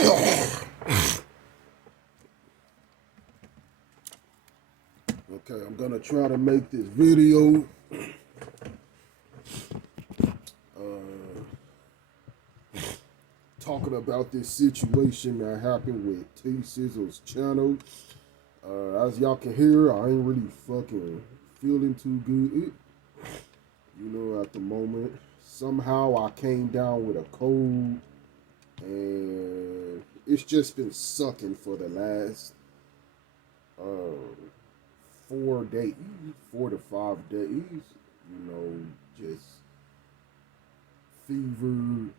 Okay, I'm gonna try to make this video talking about this situation that happened with tsizzles channel. As y'all can hear, I ain't really fucking feeling too good. You know, at the moment, somehow I came down with a cold, and it's just been sucking for the last 4 days, 4 to 5 days. You know, just fever,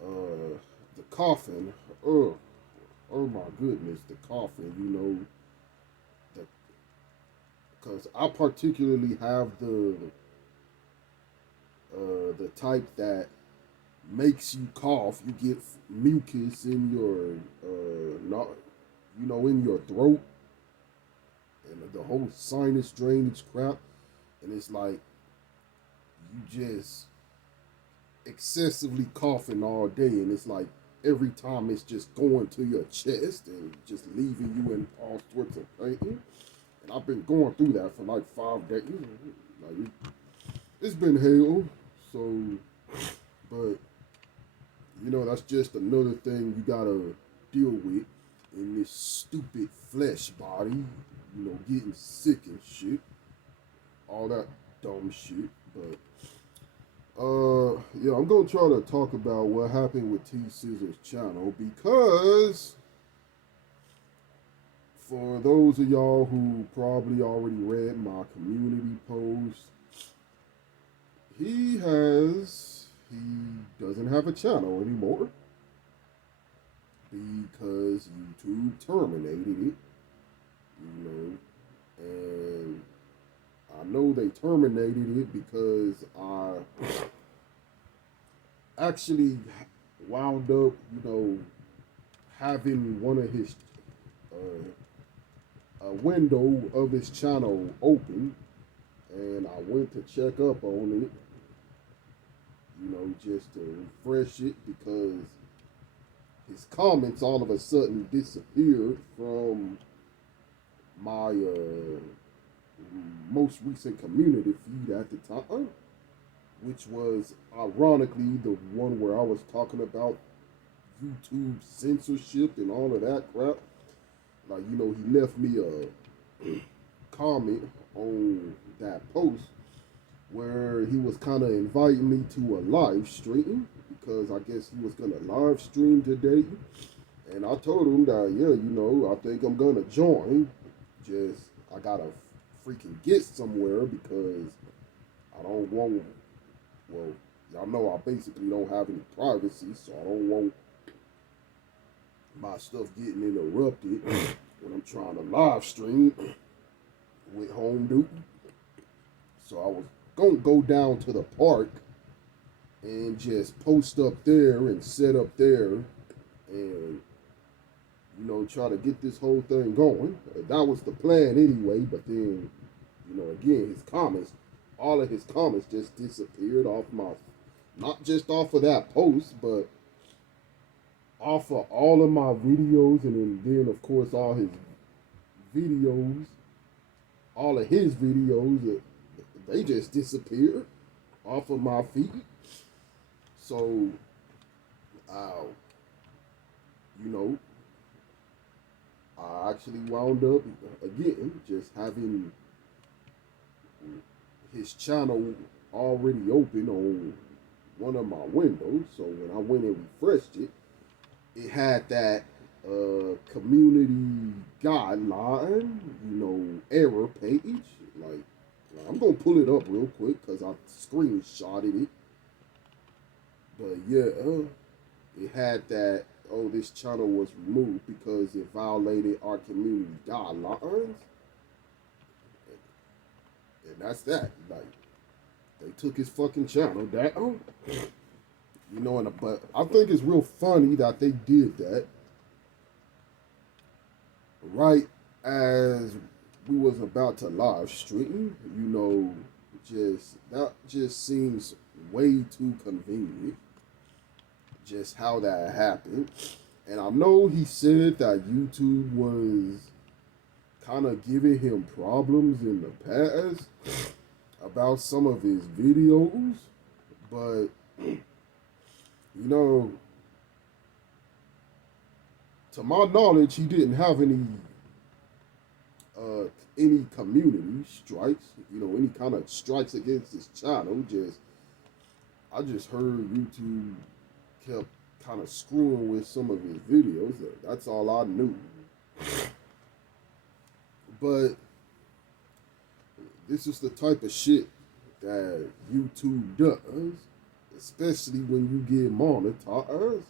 the coughing. Oh my goodness, the coughing. You know, because I particularly have the type that makes you cough. You get mucus in your not, you know, in your throat, and the whole sinus drainage crap, and it's like you just excessively coughing all day, and it's like every time it's just going to your chest and just leaving you in all sorts of pain. And I've been going through that for like 5 days. Like it's been hell. So, but you know, that's just another thing you gotta deal with in this stupid flesh body. You know, getting sick and shit, all that dumb shit. But yeah, I'm gonna try to talk about what happened with tsizzles channel, because for those of y'all who probably already read my community post, he doesn't have a channel anymore because YouTube terminated it, you know, and I know they terminated it because I actually wound up, you know, having one of his a window of his channel open, and I went to check up on it, you know, just to refresh it, because his comments all of a sudden disappeared from my most recent community feed at the time, which was ironically the one where I was talking about YouTube censorship and all of that crap. Like, you know, he left me a comment on that post where he was kind of inviting me to a live stream, because I guess he was going to live stream today. And I told him that, yeah, you know, I think I'm going to join. Just, I got to freaking get somewhere, because I don't want, well, y'all know I basically don't have any privacy, so I don't want my stuff getting interrupted when I'm trying to live stream with home duty. So I was gonna go down to the park and just post up there and set up there, and you know, try to get this whole thing going. That was the plan anyway. But then, you know, again, his comments, all of his comments just disappeared off my, not just off of that post, but off of all of my videos, and then of course all his videos, all of his videos, they just disappeared off of my feed. So, you know, I actually wound up again just having his channel already open on one of my windows. So when I went and refreshed it, it had that community guideline, you know, error page. Like, I'm gonna pull it up real quick because I screenshotted it. But yeah, it had that, oh, this channel was removed because it violated our community guidelines. And that's that. Like, they took his fucking channel down. You know, but I think it's real funny that they did that right as we was about to live stream. You know, that just seems way too convenient. Just how that happened. And I know he said that YouTube was kind of giving him problems in the past about some of his videos, but you know, to my knowledge, he didn't have uh, any community strikes, any kind of strikes against his channel. I just heard YouTube kept kind of screwing with some of his videos. That's all I knew. But this is the type of shit that YouTube does, especially when you get monetized.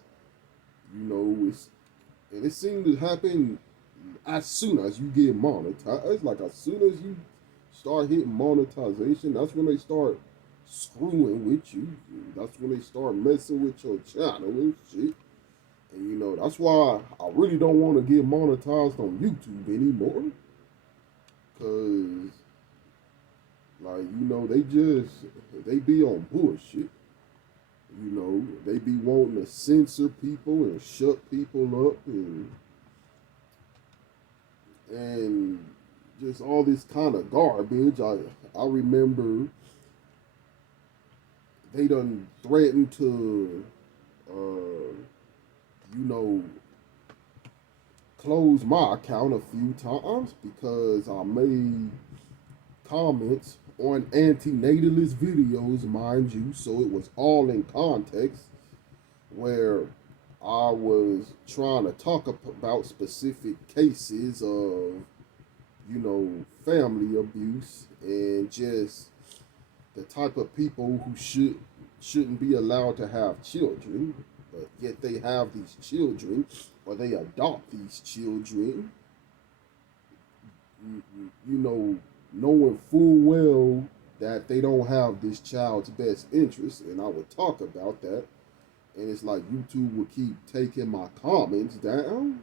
And it seemed to happen as soon as you get monetized. Like as soon as you start hitting monetization, that's when they start screwing with you. That's when they start messing with your channel and shit. And that's why I really don't want to get monetized on YouTube anymore. Cause they be on bullshit. They be wanting to censor people and shut people up and just all this kind of garbage. I remember they done threatened to close my account a few times because I made comments on antinatalist videos, mind you, so it was all in context where I was trying to talk about specific cases of, family abuse and just the type of people who shouldn't be allowed to have children, but yet they have these children or they adopt these children, knowing full well that they don't have this child's best interest, and I would talk about that. And it's like YouTube would keep taking my comments down,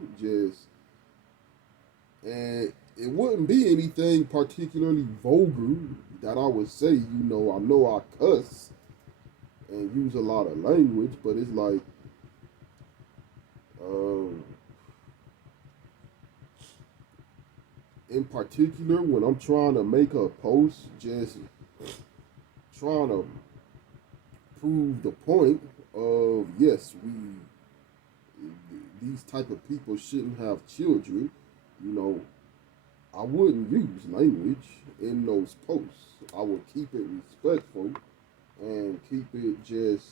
and it wouldn't be anything particularly vulgar that I would say. I know I cuss and use a lot of language, but it's like, in particular, when I'm trying to make a post, just trying to prove the point of yes, these type of people shouldn't have children. I wouldn't use language in those posts. I would keep it respectful and keep it just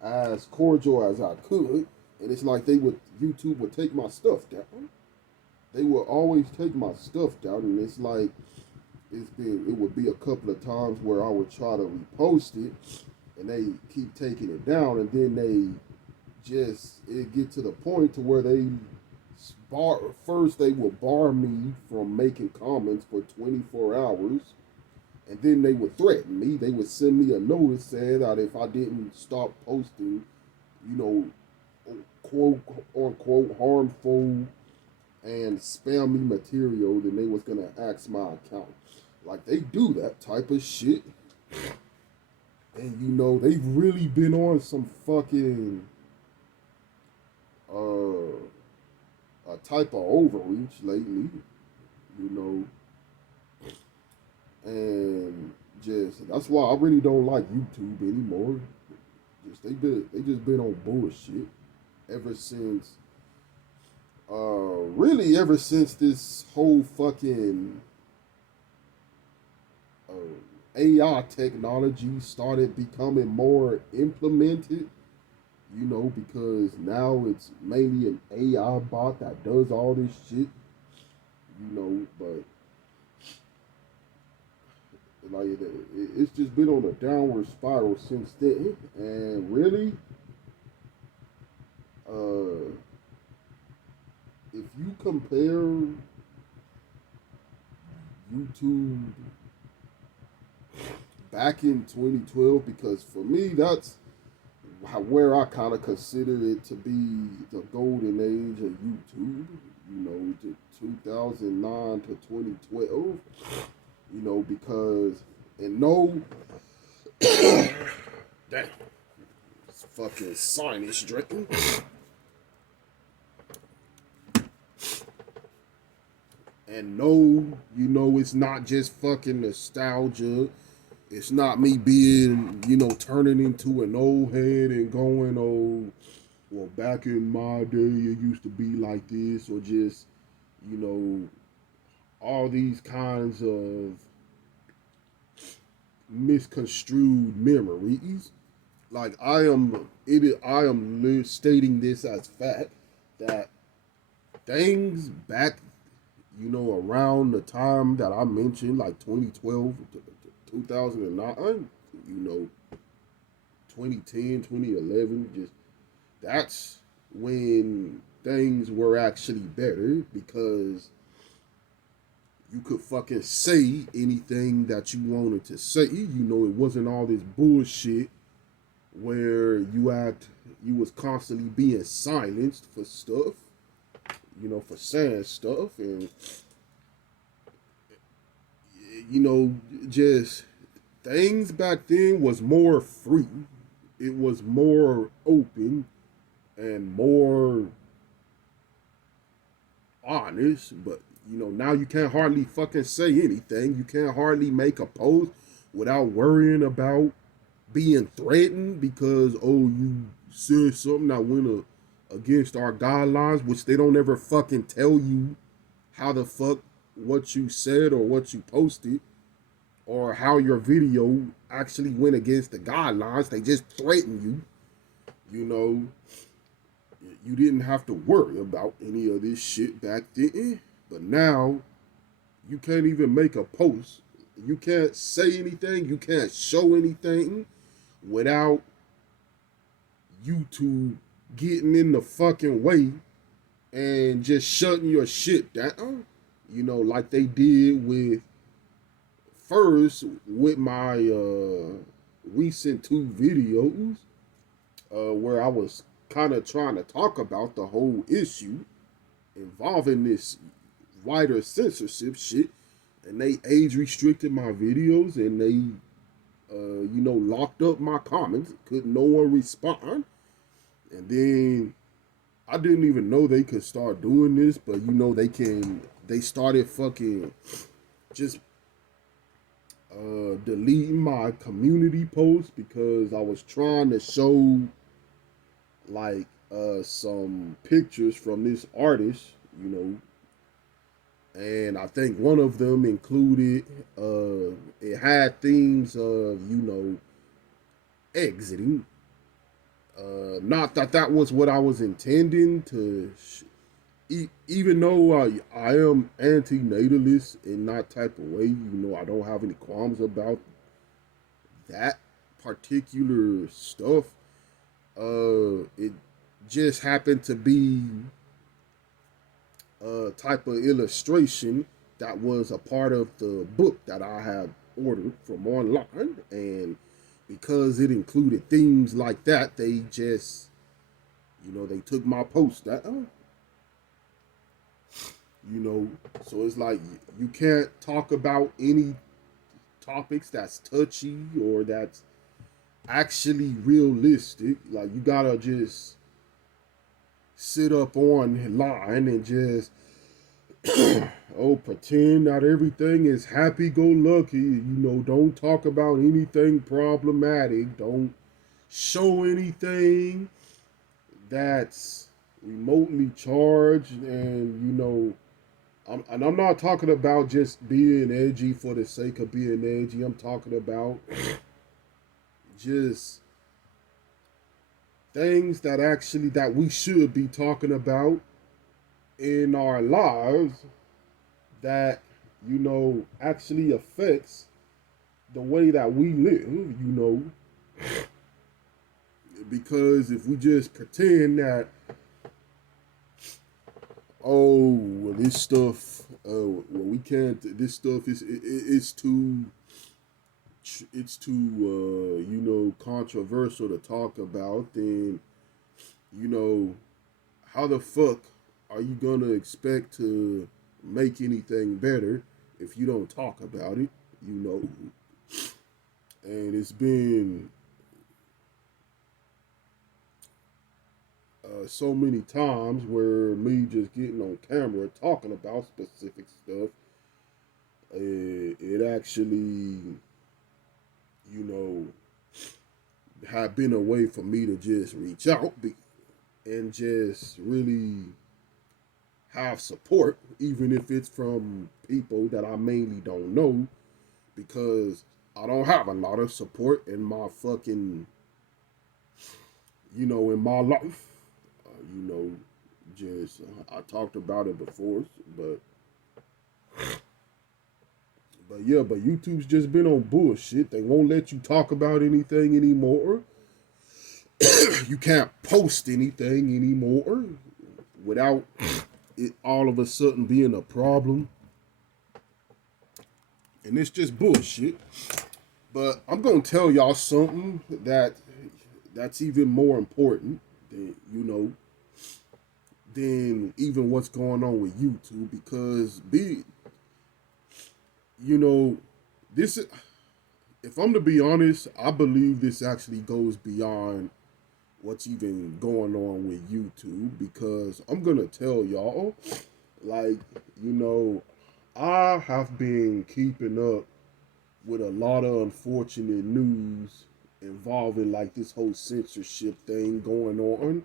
as cordial as I could. And it's like YouTube would take my stuff down. They will always take my stuff down, and it's like it would be a couple of times where I would try to repost it, and they keep taking it down, and then it get to the point to where first they would bar me from making comments for 24 hours, and then they would threaten me. They would send me a notice saying that if I didn't stop posting, quote unquote harmful and spammy material, then they was gonna axe my account. Like they do that type of shit. And they've really been on some fucking a type of overreach lately, and that's why I really don't like YouTube anymore. They just been on bullshit ever since ever since this whole fucking AI technology started becoming more implemented, because now it's mainly an AI bot that does all this shit, but like it's just been on a downward spiral since then, and really, if you compare YouTube back in 2012, because for me that's where I kind of consider it to be the golden age of YouTube, 2009 to 2012, because damn, it's fucking sinus drinking. And no, it's not just fucking nostalgia. It's not me being, turning into an old head and going, oh, well, back in my day, it used to be like this, or just, you know, all these kinds of misconstrued memories. Like I am stating this as fact that things back, around the time that I mentioned, like 2012 to 2009, 2010, 2011, just that's when things were actually better because you could fucking say anything that you wanted to say. It wasn't all this bullshit where you was constantly being silenced for stuff, for saying stuff, and just things back then was more free. It was more open and more honest, but now you can't hardly fucking say anything. You can't hardly make a post without worrying about being threatened because you said something that went against our guidelines, which they don't ever fucking tell you how the fuck what you said or what you posted or how your video actually went against the guidelines. They just threaten you. You didn't have to worry about any of this shit back then. But now you can't even make a post. You can't say anything. You can't show anything without YouTube getting in the fucking way and just shutting your shit down. Like they did with my recent two videos where I was kind of trying to talk about the whole issue involving this wider censorship shit, and they age restricted my videos and they locked up my comments. Couldn't no one respond. And then I didn't even know they could start doing this, but they started fucking just deleting my community posts because I was trying to show like some pictures from this artist, and I think one of them included it had themes of exiting. Not that that was what I was intending to. Even though I am anti-natalist in that type of way, I don't have any qualms about that particular stuff. It just happened to be a type of illustration that was a part of the book that I had ordered from online, and because it included themes like that, they just, they took my post down. So it's like you can't talk about any topics that's touchy or that's actually realistic. Like you gotta just sit up online and just pretend that everything is happy go lucky. Don't talk about anything problematic. Don't show anything that's remotely charged. And I'm not talking about just being edgy for the sake of being edgy. I'm talking about just things that we should be talking about in our lives that actually affects the way that we live. Because if we just pretend that this stuff we can't, this stuff it's too controversial to talk about, then how the fuck are you gonna expect to make anything better if you don't talk about it? And it's been so many times where me just getting on camera talking about specific stuff, it actually, you know, have been a way for me to just reach out and just really have support, even if it's from people that I mainly don't know, because I don't have a lot of support in my fucking, in my life. You know, just I talked about it before, but but YouTube's just been on bullshit. They won't let you talk about anything anymore. You can't post anything anymore without it all of a sudden being a problem. And it's just bullshit. But I'm gonna tell y'all something that's even more important than than even what's going on with YouTube, because you know this is, if I'm to be honest, I believe this actually goes beyond what's even going on with YouTube, because I'm gonna tell y'all, like, I have been keeping up with a lot of unfortunate news involving like this whole censorship thing going on,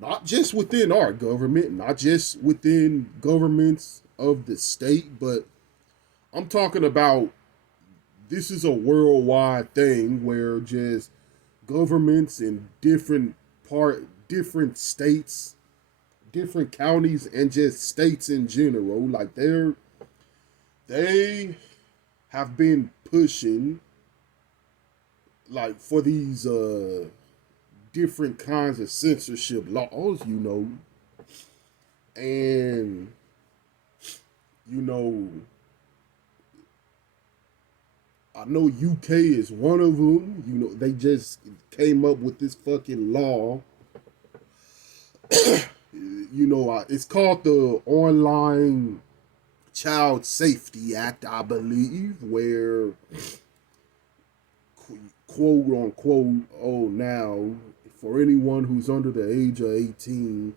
not just within our government, not just within governments of the state, but I'm talking about, this is a worldwide thing where just governments in different states, different counties, and just states in general, like they have been pushing like for these different kinds of censorship laws, and you know I know UK is one of them. They just came up with this fucking law. It's called the Online Child Safety Act, I believe, where quote unquote, oh, now for anyone who's under the age of 18,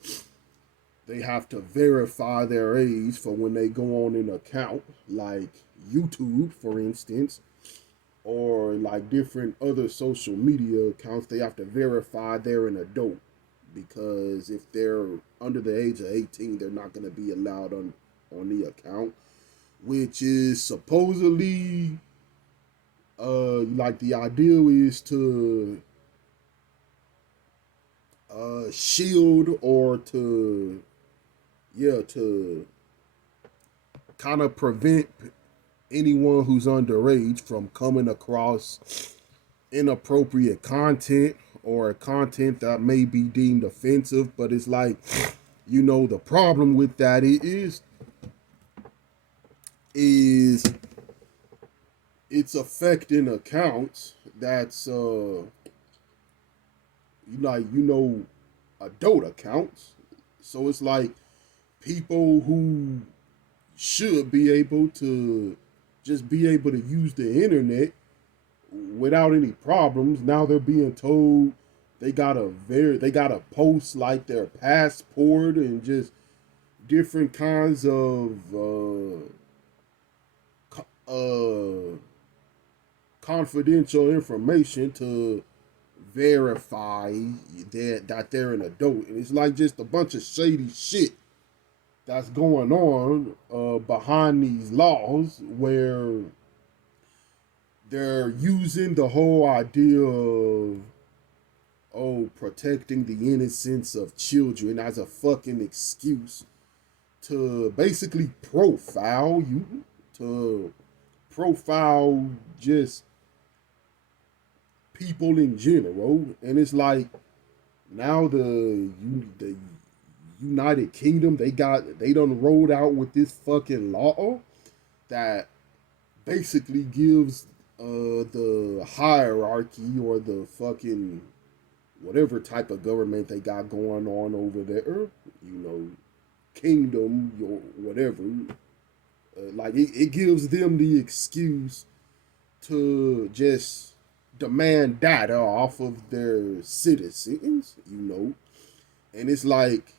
they have to verify their age for when they go on an account, like YouTube, for instance, or like different other social media accounts. They have to verify they're an adult, because if they're under the age of 18, they're not going to be allowed on the account, which is supposedly like the ideal is to shield, or to kind of prevent anyone who's underage from coming across inappropriate content, or content that may be deemed offensive. But it's like, the problem with that is it's affecting accounts that's adult accounts. So it's like people who should be able to just be able to use the internet without any problems, now they're being told they gotta post like their passport and just different kinds of confidential information to verify that they're an adult. And it's like just a bunch of shady shit that's going on behind these laws, where they're using the whole idea of, protecting the innocence of children as a fucking excuse to basically profile you, to profile just people in general. And it's like, now the United Kingdom, they done rolled out with this fucking law that basically gives the hierarchy, or the fucking whatever type of government they got going on over there, kingdom or whatever, like it gives them the excuse to just demand data off of their citizens, And it's like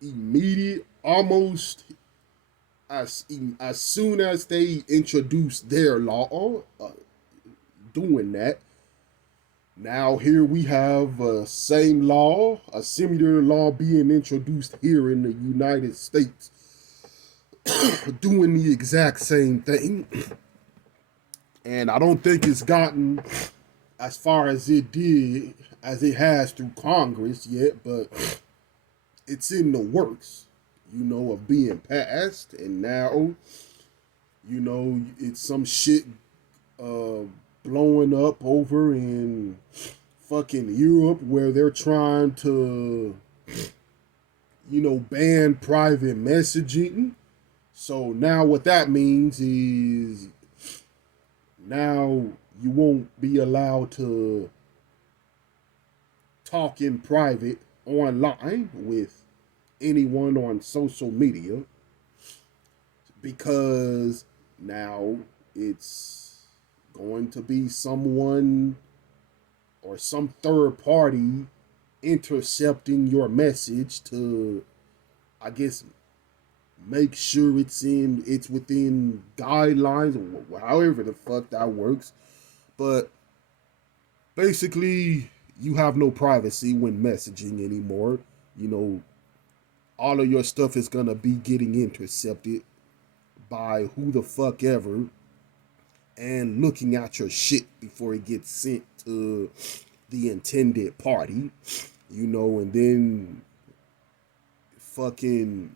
immediate, almost as soon as they introduce their law, doing that. Now here we have a same law, a similar law being introduced here in the United States, doing the exact same thing. And I don't think it's gotten as far as it has through Congress yet, but it's in the works, of being passed. And now, it's some shit uh, blowing up over in fucking Europe where they're trying to, ban private messaging. So now what that means is now you won't be allowed to talk in private online with anyone on social media because now it's going to be someone or some third party intercepting your message to, I guess, make sure it's within guidelines or however the fuck that works. But basically, you have no privacy when messaging anymore. All of your stuff is gonna be getting intercepted by who the fuck ever and looking at your shit before it gets sent to the intended party, and then fucking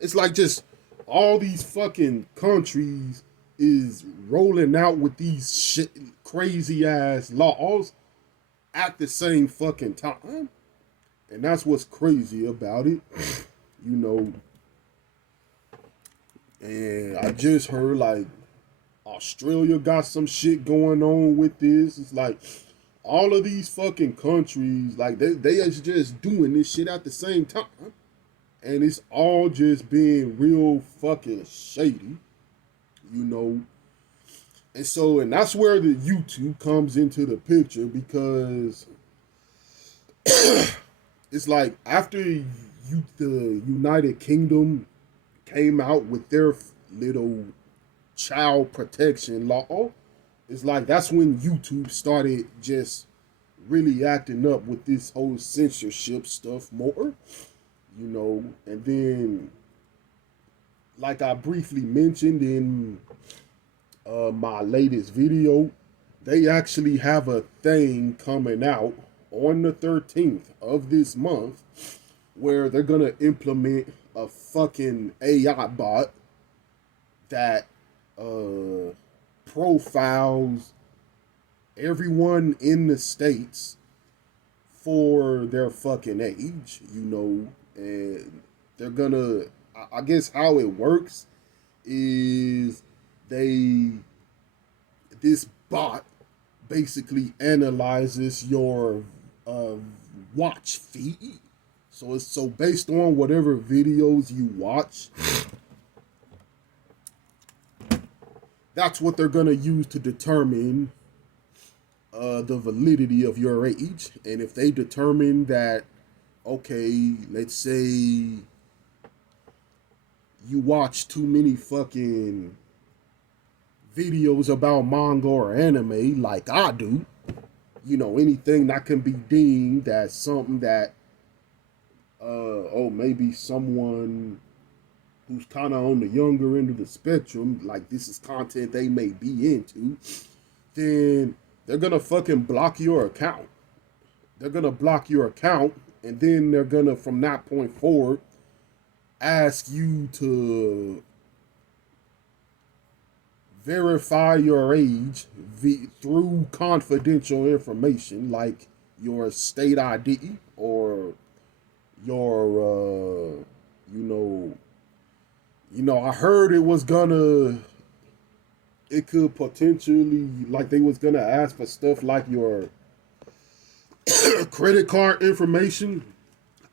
it's like just all these fucking countries is rolling out with these shit crazy ass laws at the same fucking time. And that's what's crazy about it, And I just heard like Australia got some shit going on with this. It's like all of these fucking countries, like they are just doing this shit at the same time. And it's all just being real fucking shady, And that's where the YouTube comes into the picture because it's like after the United Kingdom came out with their little child protection law, it's like that's when YouTube started just really acting up with this whole censorship stuff more, and then like I briefly mentioned in my latest video, they actually have a thing coming out on the 13th of this month where they're gonna implement a fucking AI bot that profiles everyone in the States for their fucking age, and they're gonna, I guess how it works is this bot basically analyzes your watch feed. So based on whatever videos you watch, that's what they're gonna use to determine the validity of your age. And if they determine that, okay, let's say you watch too many fucking videos about manga or anime like I do, anything that can be deemed as something that maybe someone who's kind of on the younger end of the spectrum, like this is content they may be into, then they're gonna fucking block your account. They're gonna block your account, and then they're gonna, from that point forward, ask you to verify your age through confidential information like your state ID or your I heard it could potentially, like they was gonna ask for stuff like your credit card information.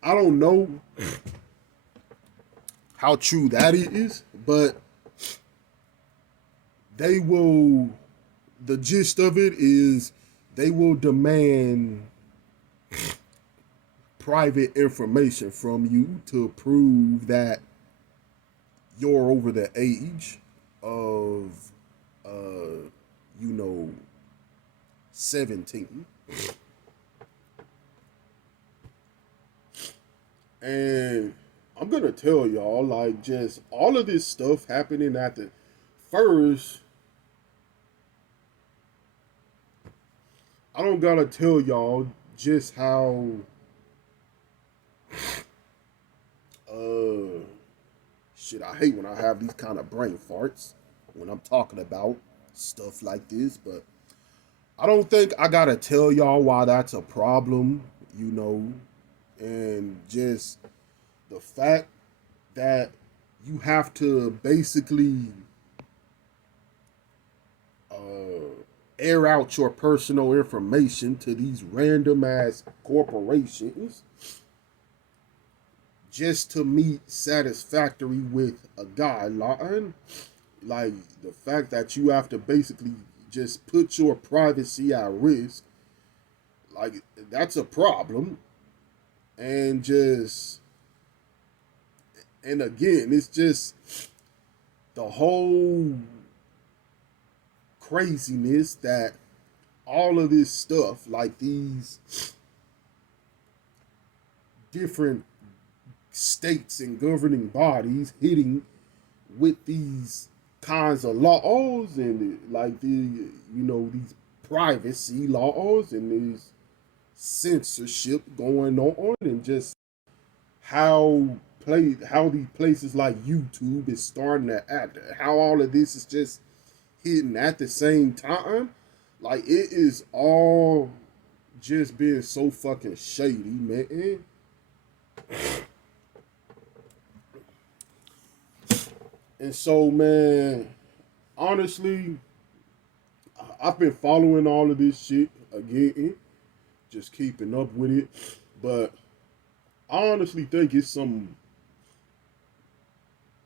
I don't know how true that is, but the gist of it is they will demand private information from you to prove that you're over the age of, you know, 17. And I'm gonna tell y'all, like, just all of this stuff happening at the first. I don't gotta tell y'all just how uh shit, I hate when I have these kind of brain farts when I'm talking about stuff like this, but I don't think I gotta tell y'all why that's a problem, you know, and just the fact that you have to basically air out your personal information to these random ass corporations just to meet satisfactory with a guideline. Like the fact that you have to basically just put your privacy at risk, like that's a problem. And just, and again, it's just the whole craziness that all of this stuff, like these different states and governing bodies hitting with these kinds of laws and like these privacy laws and these censorship going on, and just how these places like YouTube is starting to act, how all of this is just hitting at the same time. Like it is all just being so fucking shady, man. And so, man, honestly, I've been following all of this shit again, just keeping up with it. But I honestly think it's some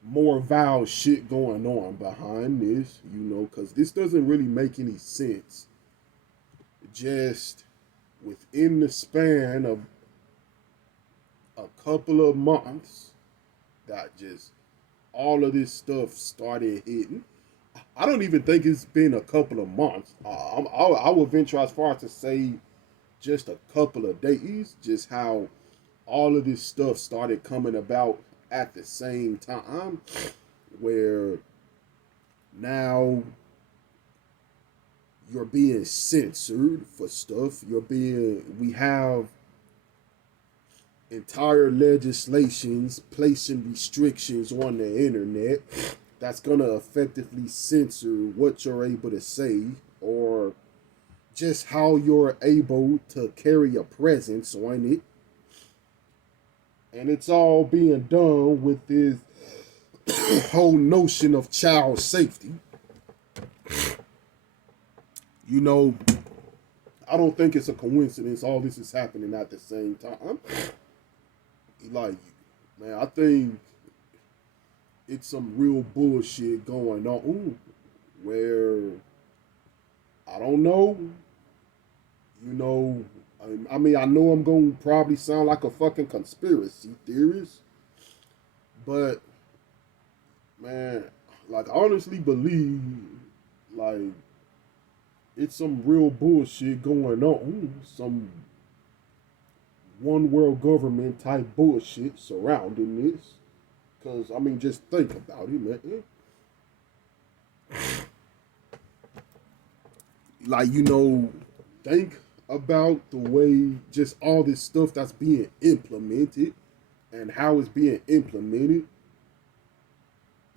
more vile shit going on behind this, you know, because this doesn't really make any sense. Just within the span of a couple of months, that just all of this stuff started hitting. I don't even think it's been a couple of months. I would venture as far as to say just a couple of days, just how all of this stuff started coming about at the same time, where now you're being censored for stuff. We have entire legislations placing restrictions on the internet that's going to effectively censor what you're able to say or just how you're able to carry a presence on it. And it's all being done with this whole notion of child safety. You know, I don't think it's a coincidence all this is happening at the same time. Like, man, I think it's some real bullshit going on where I don't know. You know, I mean, I know I'm going to probably sound like a fucking conspiracy theorist, but man, like, I honestly believe, like, it's some real bullshit going on. Some one world government type bullshit surrounding this. Because, I mean, just think about it, man. Like, you know, think about the way just all this stuff that's being implemented and how it's being implemented.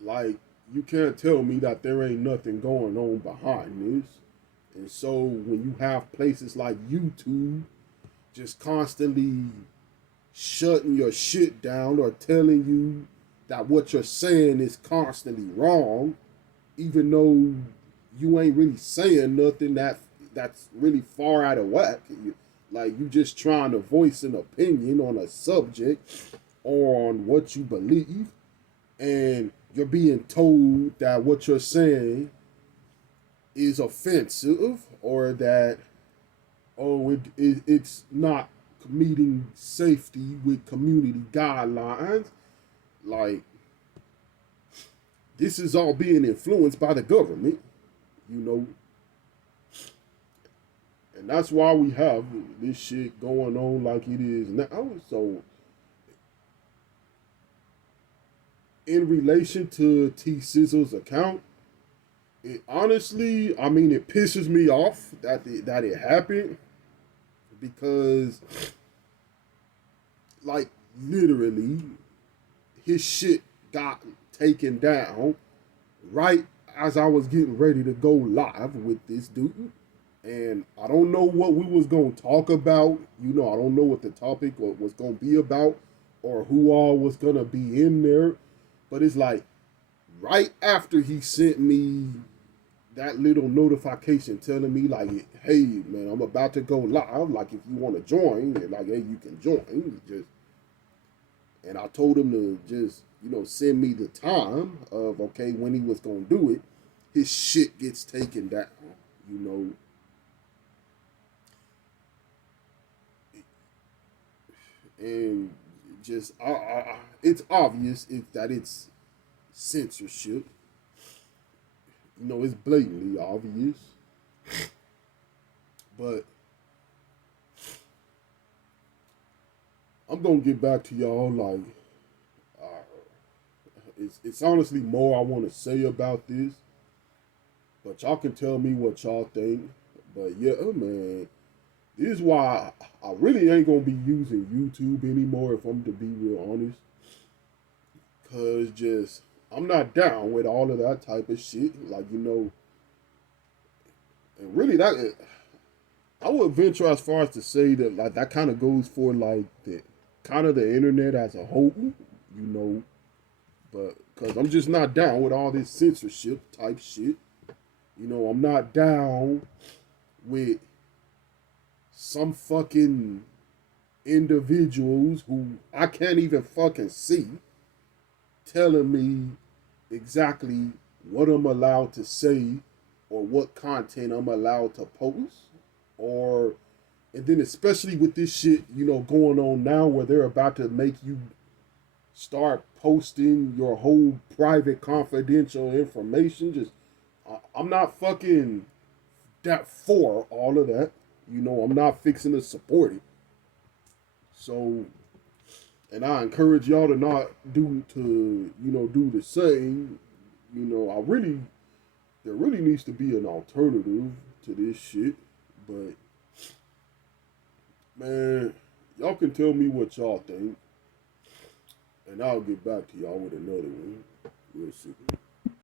Like, you can't tell me that there ain't nothing going on behind this. And so when you have places like YouTube just constantly shutting your shit down or telling you that what you're saying is constantly wrong, even though you ain't really saying nothing that's really far out of whack. Like you just trying to voice an opinion on a subject or on what you believe, and you're being told that what you're saying is offensive or that it's not meeting safety with community guidelines. Like, this is all being influenced by the government, you know, and that's why we have this shit going on like it is now. So, in relation to tsizzles account, it honestly, I mean, it pisses me off that it happened because, like, literally, his shit got taken down right as I was getting ready to go live with this dude. And I don't know what we was gonna talk about. You know, I don't know what the topic was gonna be about or who all was gonna be in there. But it's like right after he sent me that little notification telling me like, hey man, I'm about to go live. Like if you want to join, like hey, you can join. Just and I told him to just, send me the time of okay when he was gonna do it. His shit gets taken down, you know. And just it's obvious that it's censorship. You know, it's blatantly obvious. But I'm gonna get back to y'all. Like, it's honestly more I want to say about this, but y'all can tell me what y'all think. But yeah, man, this is why I really ain't gonna be using YouTube anymore if I'm to be real honest. Cause just I'm not down with all of that type of shit. Like and really that I would venture as far as to say that like that kind of goes for like the kind of the internet as a whole, you know. But because I'm just not down with all this censorship type shit. You know, I'm not down with some fucking individuals who I can't even fucking see telling me exactly what I'm allowed to say or what content I'm allowed to post. Or, and then especially with this shit, going on now where they're about to make you start posting your whole private confidential information. Just, I'm not fucking that for all of that. I'm not fixing to support it. So, and I encourage y'all to not do the same. There really needs to be an alternative to this shit. But man, y'all can tell me what y'all think, and I'll get back to y'all with another one real soon.